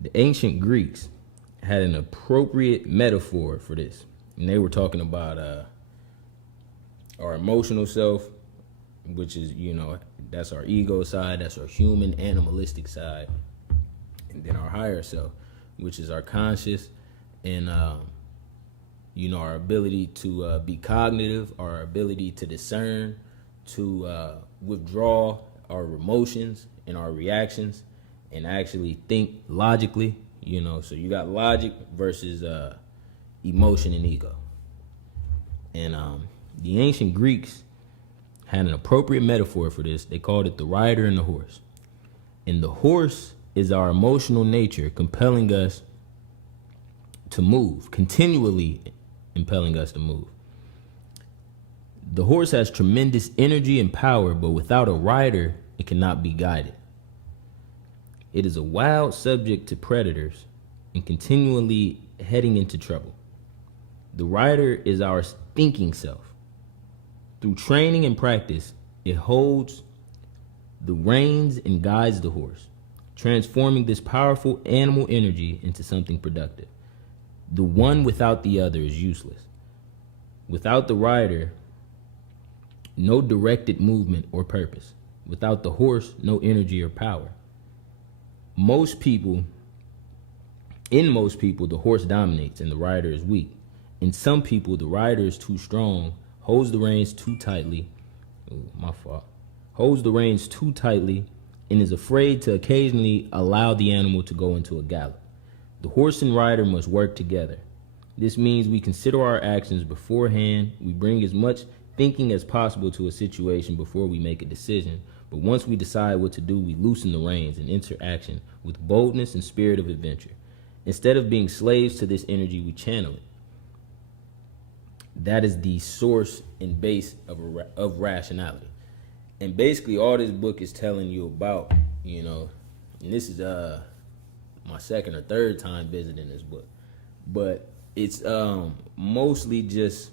The ancient Greeks had an appropriate metaphor for this. And they were talking about our emotional self, which is, that's our ego side, that's our human animalistic side. And then our higher self, which is our conscious and, our ability to be cognitive, our ability to discern, to withdraw our emotions and our reactions and actually think logically, so you got logic versus emotion and ego. And the ancient Greeks had an appropriate metaphor for this. They called it the rider and the horse. And the horse is our emotional nature compelling us to move, continually impelling us to move. The horse has tremendous energy and power, but without a rider, it cannot be guided. It is a wild subject to predators and continually heading into trouble. The rider is our thinking self. Through training and practice, it holds the reins and guides the horse, transforming this powerful animal energy into something productive. The one without the other is useless. Without the rider, no directed movement or purpose. Without the horse, no energy or power. In most people, the horse dominates and the rider is weak. In some people, the rider is too strong, holds the reins too tightly. Holds the reins too tightly and is afraid to occasionally allow the animal to go into a gallop. The horse and rider must work together. This means we consider our actions beforehand. We bring as much thinking as possible to a situation before we make a decision. But once we decide what to do, we loosen the reins and enter action with boldness and spirit of adventure. Instead of being slaves to this energy, we channel it. That is the source and base of rationality. And basically all this book is telling you about, and this is my second or third time visiting this book, but it's mostly just,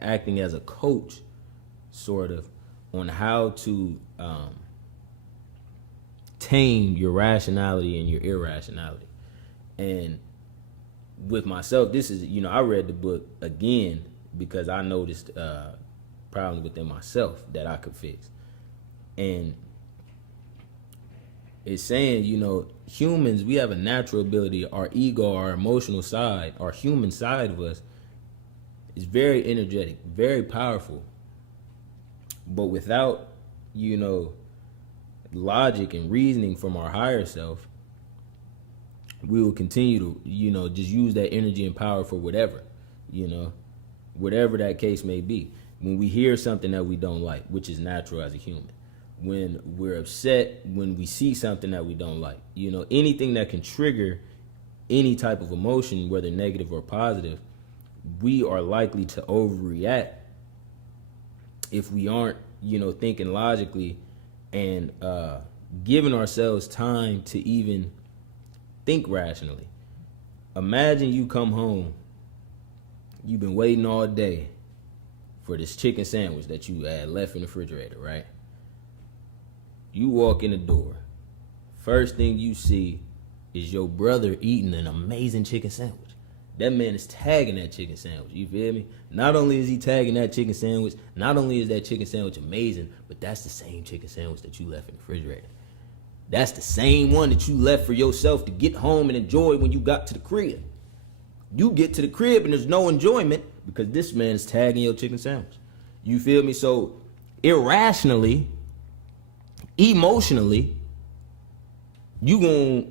acting as a coach, sort of, on how to tame your rationality and your irrationality. And with myself, this is, I read the book again because I noticed problems within myself that I could fix. And it's saying, humans, we have a natural ability, our ego, our emotional side, our human side of us is very energetic, very powerful. But without, logic and reasoning from our higher self, we will continue to, just use that energy and power for whatever, whatever that case may be. When we hear something that we don't like, which is natural as a human, when we're upset, when we see something that we don't like, anything that can trigger any type of emotion, whether negative or positive, we are likely to overreact if we aren't, thinking logically and giving ourselves time to even think rationally. Imagine you come home, you've been waiting all day for this chicken sandwich that you had left in the refrigerator, right? You walk in the door. First thing you see is your brother eating an amazing chicken sandwich. That man is tagging that chicken sandwich, you feel me? Not only is he tagging that chicken sandwich, not only is that chicken sandwich amazing, but that's the same chicken sandwich that you left in the refrigerator. That's the same one that you left for yourself to get home and enjoy when you got to the crib. You get to the crib and there's no enjoyment because this man is tagging your chicken sandwich. You feel me? So irrationally, emotionally, you gonna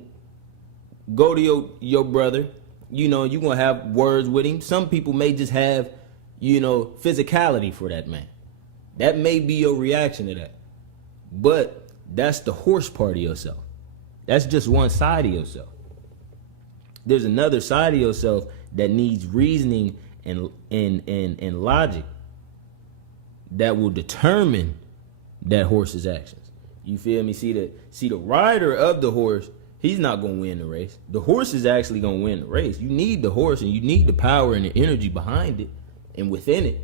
go to your brother, you gonna have words with him. Some people may just have, physicality for that man. That may be your reaction to that. But that's the horse part of yourself. That's just one side of yourself. There's another side of yourself that needs reasoning and logic that will determine that horse's actions. You feel me? See the rider of the horse, he's not going to win the race. The horse is actually going to win the race. You need the horse and you need the power and the energy behind it and within it.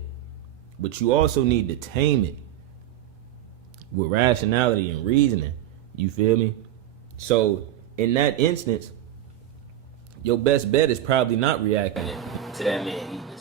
But you also need to tame it with rationality and reasoning. You feel me? So in that instance, your best bet is probably not reacting to that man either.